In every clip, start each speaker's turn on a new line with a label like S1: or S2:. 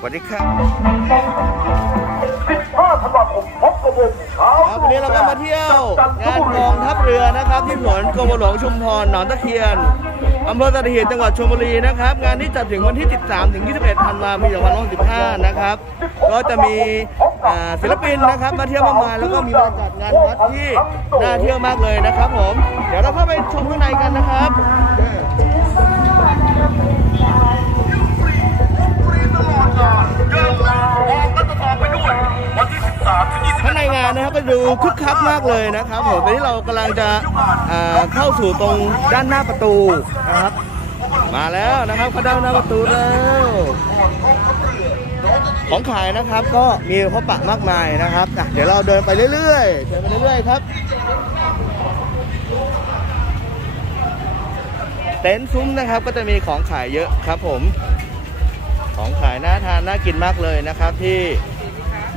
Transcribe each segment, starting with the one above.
S1: สวัสดีครับ
S2: 15ธันวาคมพบกับวงเช้า
S1: ครับวันนี้เราก็มาเที่ยวงานกองทัพเรือนะครับที่สวนกรมหลวงชุมพรหนองตะเคียนอำเภอตะเคียนจังหวัดชลบุรีนะครับ งานนี้จัดถึงวันที่ 13 ถึง 21 ธันวาคมปี2565 นะครับ ก็จะมีอ่าศิลปินนะครับมาเที่ยวมากมายแล้วก็มีบรรยากาศงานวัดที่น่าเที่ยวมากเลยนะครับผม เดี๋ยวเราเข้าไปชมข้างในกันนะครับ ดูคึกคักมากเลยนะครับผมตอนนี้เรากำลังจะเข้าสู่ตรงด้านหน้าประตูนะครับ มาแล้วนะครับเข้าด้านหน้าประตูแล้วของขายนะครับก็มีพบปะมากมายนะครับเดี๋ยวเราเดินไปเรื่อยๆเดินไปเรื่อยๆครับเต็นท์ซุ้มนะครับก็จะมีของขายเยอะครับผม ของขายน่าทานน่ากินมากเลยนะครับที่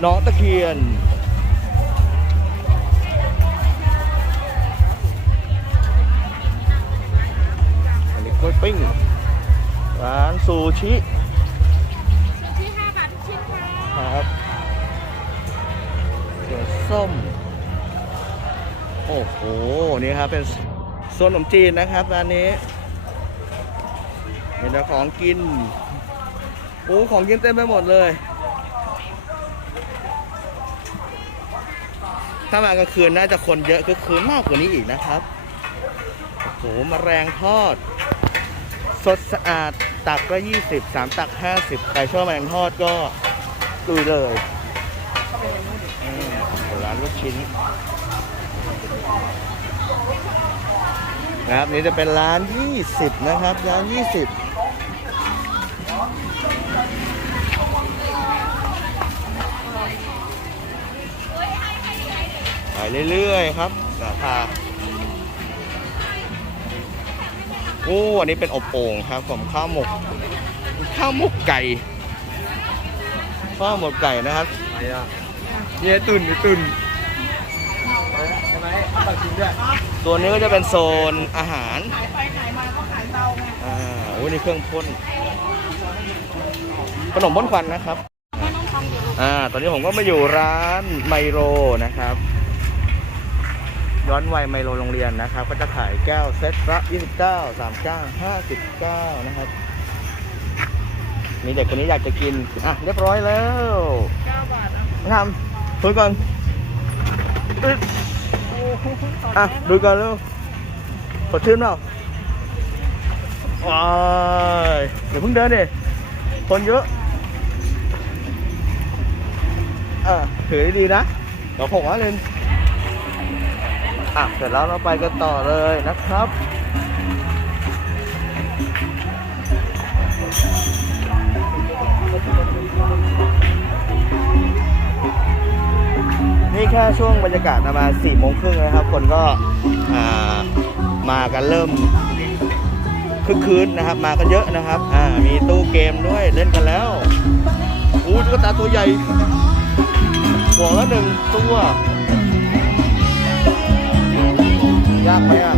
S1: น้องตะเคียน กล้วยปิ้ง ร้านซูชิ
S3: ที่5บาททุกชิ้นค่ะ
S1: ครับเสือส้ม โอ้โห นี่ครับเป็นโซนขนมจีนนะครับร้านนี้มีแต่ของกินโอ้ของกินเต็มไปหมดเลย ถ้ามากลางคืนน่าจะคนเยอะก็คืนมากกว่านี้อีกนะครับโอ้โหมแมลงทอด สดสะอาดตักก็ 20 3 ตัก 50ใครชอบแมงทอดก็ดูเลยร้านลูกชิ้นนะครับนี่จะเป็นร้าน 20 นะครับ ร้าน 20ไปเรื่อย ๆ ครับราคา โอ้อันนี้เป็นอบโอ่งครับผมข้าวหมก ข้าวหมกไก่ ข้าวหมกไก่นะครับเนี่ยตุ่นตุ่นตัวนี้ก็จะเป็นโซนอาหาร
S3: ขายไปขายมาก็ขายเตาไง
S1: อ่าโอ้ยนี่เครื่องพ่นขนมพ่นควันนะครับ
S3: อ่า
S1: ตอนนี้ผมก็มาอยู่ร้านไมโลนะครับ ย้อนวัยไมโลโรงเรียนนะครับ ก็จะขายแก้วเซตละ29 39 59 นะครับ มีเด็กคนนี้อยากจะกิน อะ เรียบร้อยแล้ว
S3: 9บาทนะ
S1: มาทำคุยก่อนอึ๊ดอะ ดูก่อนเร็วสดชื่นเปล่าว้ายเดี๋ยวเพิ่งเดินดิคนเยอะอะถือดีๆนะเดี๋ยวผมว่าเลย อะเสร็จแล้วเราไปกันต่อเลยนะครับนี่แค่ช่วงบรรยากาศประมาณสี่โมงครึ่งนะครับ คนก็อ่ามากันเริ่มคึกคืนนะครับ มากันเยอะนะครับอ่ามีตู้เกมด้วยเล่นกันแล้วอู้ตุ๊กตาตัวใหญ่ห่วงละหนึ่งตัว ยากไหมอะ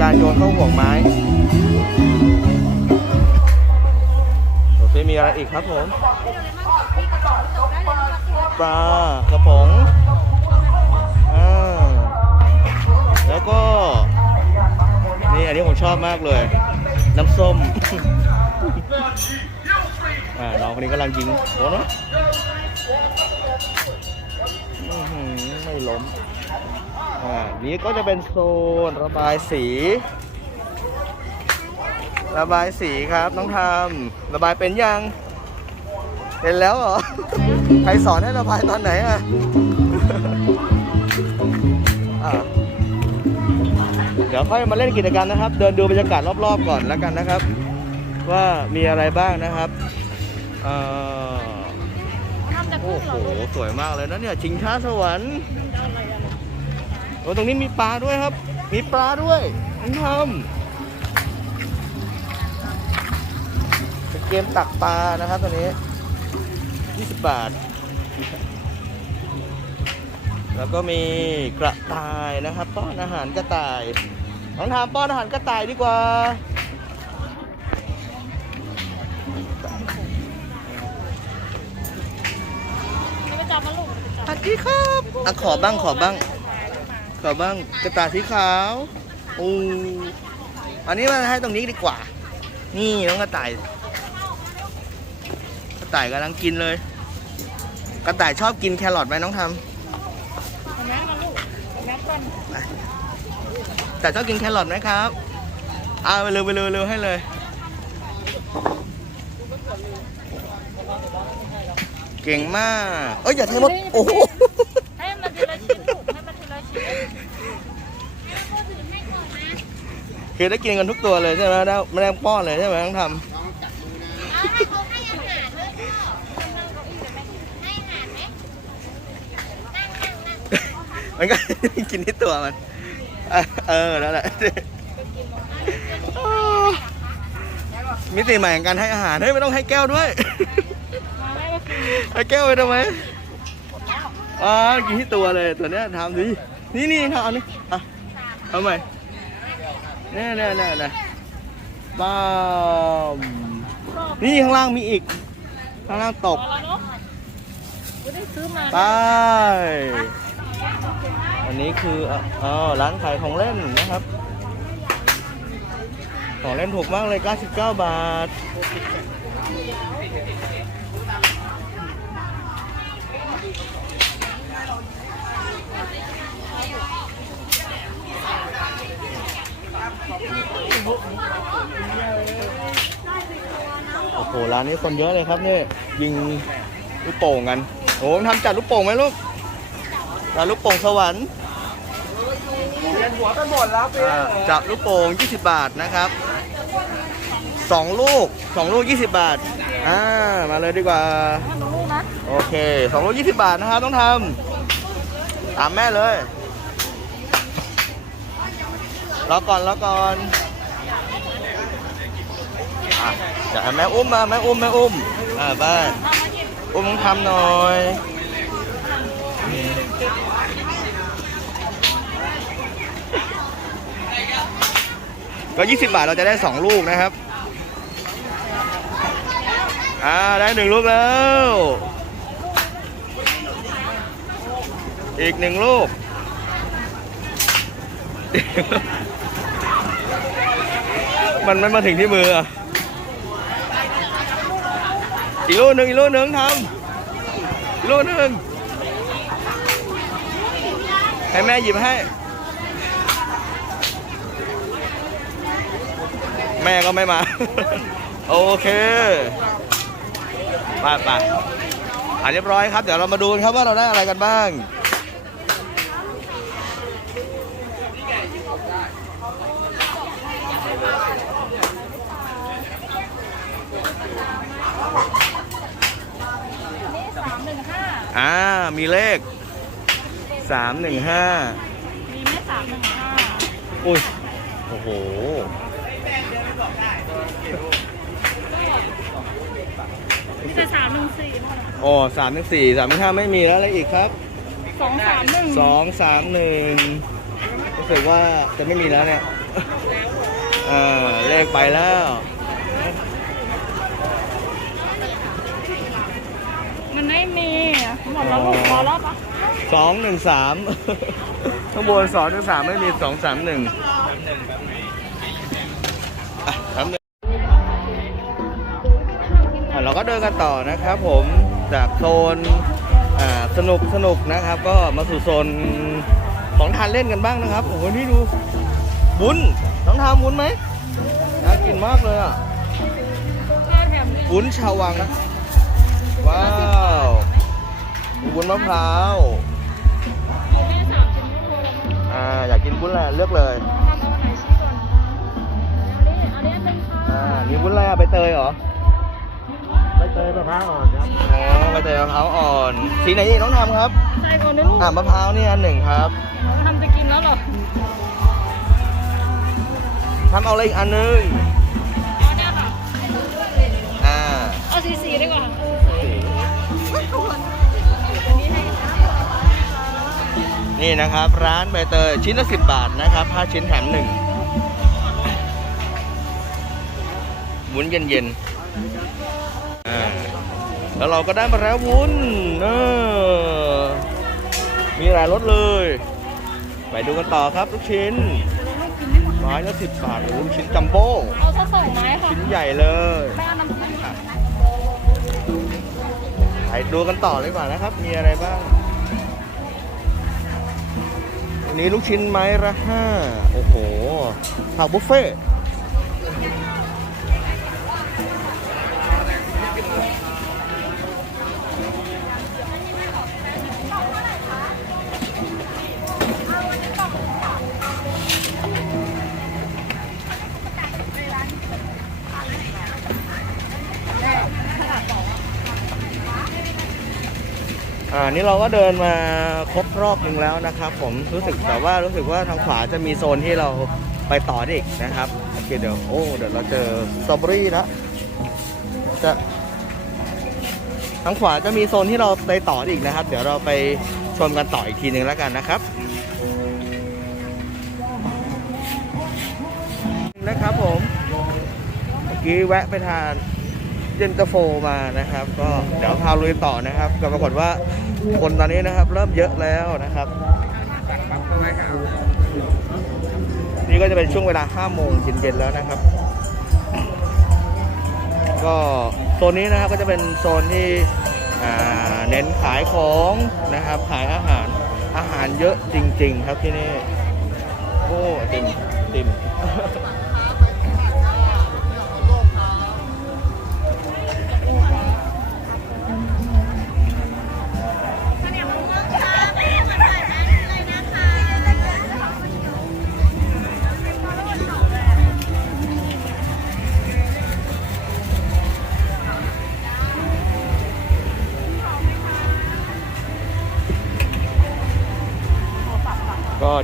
S1: การโยนเข้าห่วงไม้โอเคมีอะไรอีกครับผมปลากระป๋องอ่าแล้วก็ นี่อันนี้ผมชอบมากเลย น้ำส้ม อ่าน้องคนนี้กำลังยิงโดนไมอื้อหือไม่ล้ม อ่านี้ก็จะเป็นโซนระบายสี ระบายสีครับน้องทำระบายเป็นยัง เป็นแล้วเหรอ ใครสอนให้ระบายตอนไหนอะอะเดี๋ยวค่อยมาเล่นกิจกรรมนะครับ เดินดูบรรยากาศรอบๆก่อนแล้วกันนะครับ ว่ามีอะไรบ้างนะครับเอ่อ
S3: ทำจาก
S1: โอ้
S3: กุ้ง
S1: โห
S3: เหรอ
S1: สวยมากเลยนะเนี่ยชิงช้าสวรรค์
S3: จะอะไรอะไร
S1: โอ้ตรงนี้มีปลาด้วยครับ มีปลาด้วยอันทำเป็นเกมตักปลานะครับตอนนี้20 บาท แล้วก็มีกระต่ายนะครับป้อนอาหารกระต่ายลองทำป้อนอาหารกระต่ายดีกว่าสวัสดีครับขอบ้างขอบ้าง ขอบ้างกระต่ายสีขาวโอ้อันนี้มาให้ตรงนี้ดีกว่า นี่น้องกระต่าย กระต่ายกำลังกินเลย กระต่ายชอบกินแครอทไหมน้องท
S3: เห็นไหมมาลูกนไหมก่อนำ
S1: แต่ชอบกินแครอทไหมครับเอาไปเลยไปเลยเร็วให้เลยเก่งมาก เอ้ยอย่าเทหมด โอ้โห
S3: มันทีละชิ้นลูกให้มันทีละชิ้น
S1: คือได้กินกันทุกตัวเลยใช่ไหมได้ไม่ได้ป้อนเลยใช่ไหมต้องทำมันก็ กินที่ตัวมันเออเออนั่นแหละมิติใหม่ของการให้อาหารเฮ้ยไม่ต้องให้แก้วด้วย
S3: มาให้มากิน
S1: ให้แก้วไปทำไมอ๋อกินที่ตัวเลยตัวเนี้ยทำดินี่นี่ทำเอานี่อะเอาใหม่เนี่ยเนี่ยเนี่ยเนี่ยบ้ามนี่ข้างล่างมีอีก ข้างล่างตก
S3: พอแล้วเนาะไม่ได้ซื้อมา
S1: ไปอันนี้คืออะอ๋อร้านขายของเล่นนะครับ ของเล่นถูกมากเลย 99 บาท โอ้โหร้านนี้คนเยอะเลยครับเนี่ยยิงลูกโป่งกันโอ้ทำจัดลูกโป่งไหมลูกจัดลูกโป่งสวรรค์
S2: เรียนหัวกันหมดแล้วเปี
S1: อ่าจับลูกโป่ง20 บาทนะครับสองลูกสองลูก 20 บาทอ่ามาเลยดีกว่า
S3: ให้มาลูกนะ
S1: โอเคสองลูก 20 บาทนะครับต้องทำตามแม่เลยรอก่อนรอก่อน อะเดี๋ยวแม่อุ้มมาแม่อุ้มแม่อุ้มอ่าบ้า
S3: น
S1: อุ้มต้องทำหน่อยก็20 บาทเราจะได้ 2 ลูกนะครับ อ่า ได้หนึ่งลูกแล้ว อีกหนึ่งลูก มันไม่มาถึงที่มืออะอีกลูกหนึ่งอีกลูกหนึ่งทำอีกลูกหนึ่งให้แม่หยิบให้ แม่ก็ไม่มา โอเคไปไปอะเรียบร้อยครับ เดี๋ยวเรามาดูกันครับว่าเราได้อะไรกันบ้าง
S3: นี่สามหนึ่งห้า
S1: อ่า มีเลข315
S3: มีไหมสามหนึ่งห้า
S1: อุ้ย โอ้โห
S3: มีแต่สามหนึ่งสี่
S1: อ๋อสามถึงสี่สามถึงห้าไม่มีแล้วอะไรอีกครับ
S3: สองสามหนึ่ง
S1: สองสามหนึ่งรู้สึกว่าจะไม่มีแล้วเนี่ย เออเลขไปแล้ว
S3: มันไม่มี หมดแล้วลูกพอแล้วปะ
S1: สองหนึ่งสามข้างบนสองหนึ่งสามไม่มีสองสามหนึ่งอะสามหนึ่งอะเราก็เดินกันต่อนะครับผมจากโซนอ่าสนุกสนุกนะครับ ก็มาสู่โซนของทานเล่นกันบ้างนะครับโอ้โหนี่ดูบุญน้องทำบุญไหมน่ากินมากเลยอะ
S3: ค่าแถมนี่
S1: วุ้นชาววัง ว้าว วุ้นมะพร้าว
S3: เอาแม่สามชิ้นลูกโลละ
S1: อ่าอยากกินวุ้นอะไรเลือกเลย
S3: ทำเอาไหนชี้ก่อนเอาดิเอาดิอันหนึ่งค่ะ
S1: อ่ามีวุ้นอะไรอะใบเตยเหรอ
S2: ใบเตยมะพร้าวอ่อนครับ
S1: อ๋อใบเตยมะพร้าวอ่อน สีไหนอีกน้องทำครับ
S3: ใส่ก่อนนะลูก
S1: อ่ามะพร้าวนี่อันหนึ่งครับ
S3: ทำจะกินแล้วเหรอ
S1: ทำเอาอะไรอีกอันหนึง
S3: เอาเนี่ยค่ะ
S1: อ่า
S3: เอาสีสีดีกว่า
S1: นี่นะครับ ร้านใบเตยชิ้นละสิบบาทนะครับห้าชิ้นแถมหนึ่งวุ้นเย็นๆอ่าแล้วเราก็ได้มาแล้ววุ้นเออมีหลายรสเลย ไปดูกันต่อครับลูกชิ้น ไม้ละสิบบาทหรือลูกชิ้นจัมโบ้
S3: เอาสักสองไม้ค่ะ
S1: ชิ้นใหญ่เลย
S3: ไม่เอาน้ำจิ้มค่ะ
S1: ไปดูกันต่อเลยดีกว่านะครับ มีอะไรบ้าง นี้ลูกชิ้นไม้ละห้าโอ้โหผักบุฟเฟ่ต์ อ่านี่เราก็เดินมาครบรอบหนึ่งแล้วนะครับ ผมรู้สึกแต่ว่ารู้สึกว่าทางขวาจะมีโซนที่เราไปต่อได้อีกนะครับโอเคเดี๋ยวโอ้เดี๋ยวเราเจอสตรอเบอรี่แล้วจะทางขวาจะมีโซนที่เราไปต่อดอีกนะครับ เดี๋ยวเราไปชมกันต่ออีกทีหนึ่งแล้วกันนะครับนะครับผมเมื่อกี้แวะไปทานเย็นตาโฟมานะครับ ก็เดี๋ยวพาลุยต่อนะครับก็ปรากฏว่า คนตอนนี้นะครับ เริ่มเยอะแล้วนะครับ นี่ก็จะเป็นช่วงเวลา5โมงเย็นๆแล้วนะครับ ก็โซนนี้นะครับก็จะเป็นโซนที่เน้นขายของนะครับขายอาหารอาหารเยอะจริง ๆ ครับที่นี่โอ้ติมติม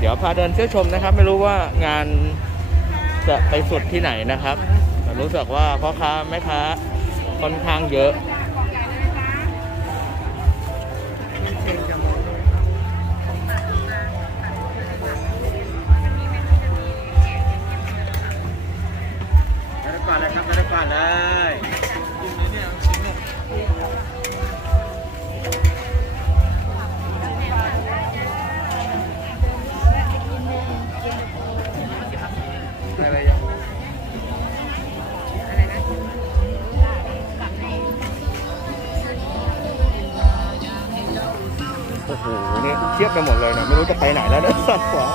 S1: เดี๋ยวพาเดินเที่ยวชมนะครับ ไม่รู้ว่างานจะไปสุดที่ไหนนะครับรู้สึกว่าพ่อค้าแม่ค้าค่อนข้างเยอะ โอ้โหเนี่ยเทียบไปหมดเลยนะไม่รู้จะไปไหนแล้วนะสัตว์ขวา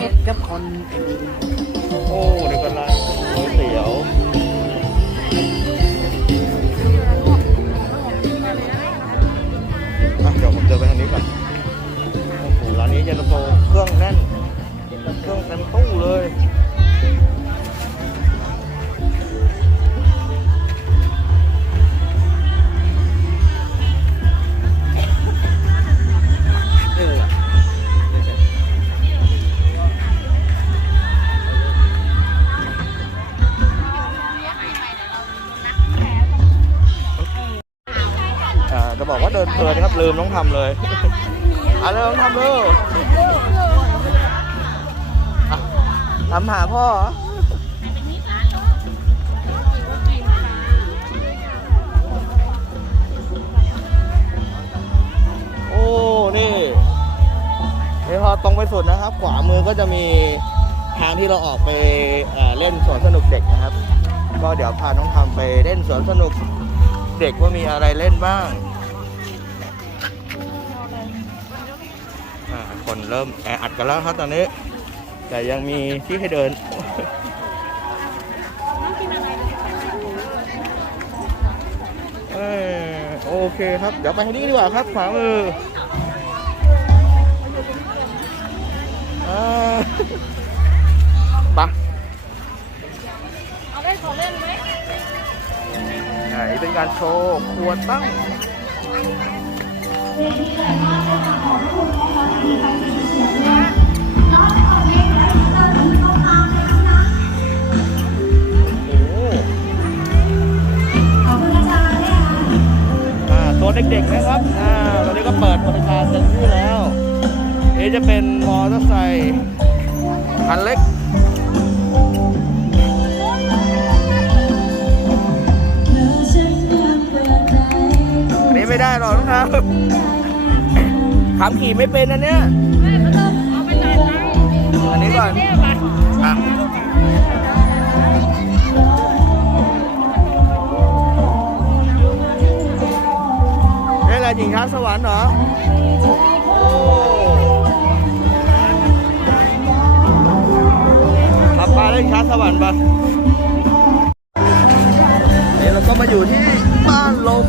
S4: เฮ็ดกับคนอื่น
S1: โอ้เดี๋ยวกันละก๋วยเตี๋ยวอะเดี๋ยวผมเดินไปทางนี้ก่อนโอ้โหร้านนี้เย็นตาโฟเครื่องแน่นเครื่องเต็มตู้เลย ทำเลยอะเริ่มต้องทำเลยทำหาพ่อโอ้ นี่นี่พอตรงไปสุดนะครับ ขวามือก็จะมีทางที่เราออกไปเเล่นสวนสนุกเด็กนะครับ ก็เดี๋ยวพาน้องทำไปเล่นสวนสนุกเด็กว่ามีอะไรเล่นบ้าง อ่า คนเริ่มแออัดกันแล้วครับตอนนี้ แต่ยังมีที่ให้เดิน โอเคครับ เดี๋ยวไปที่นี่ดีกว่าครับขวามืออ่าไปะ
S3: เอาเล่นขอเล่นไหม
S1: ไหนเป็นการโชว์ครัวตั้งโอ้โหอ่าตัว เด็กๆนะครับ อ่าตอนนี้ก็เปิดบริการเต็มที่แล้วนี่จะเป็นมอเตอร์ไซค์คันเล็ก หรอกนะครับขับขี่ไม่เป็นอันเนี้ย
S3: ไม่เขาต้องเอาไปจ่ายตังค์
S1: อันนี้ก่อน
S3: เนี่ยบัตร
S1: อะนี่อะไรหญิงช้าสวรรค์เหรอโอ้ขับปลาได้ช้าสวรรค์ปะนี่เราก็มาอยู่ที่บ้านลม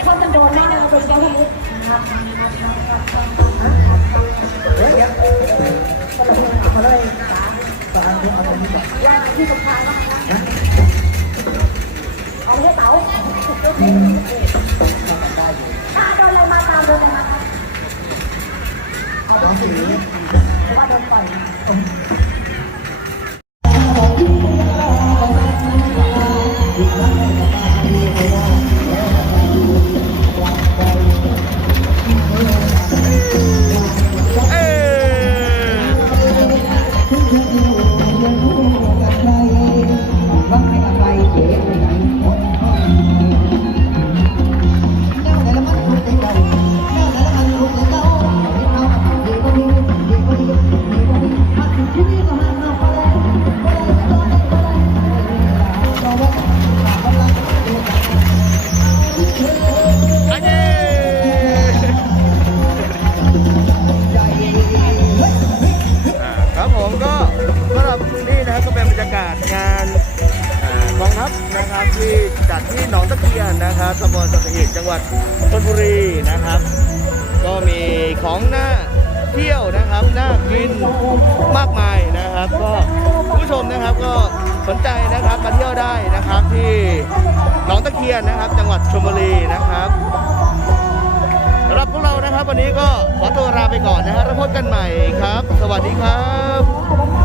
S5: โอ้โหคนมันโดนมากเลยโดยเฉพาะคนนี้ว่าที่สำคัญมากนะเอาให้เต๋าถ้าโดนอะไรมาตามโดนอะไรมาเอาโดนสีว่าโดนปล่อย
S1: นะครับตำบลสัตหีบจังหวัดชลบุรีนะครับ ก็มีของหน้าเที่ยวนะครับน่ากินมากมายนะครับ ก็คุณผู้ชมนะครับก็สนใจนะครับมาเที่ยวได้นะครับที่หนองตะเคียนนะครับ จังหวัดชลบุรีนะครับสำหรับพวกเรานะครับ วันนี้ก็ขอตัวลาไปก่อนนะฮะแล้วพบกันใหม่ครับ สวัสดีครับ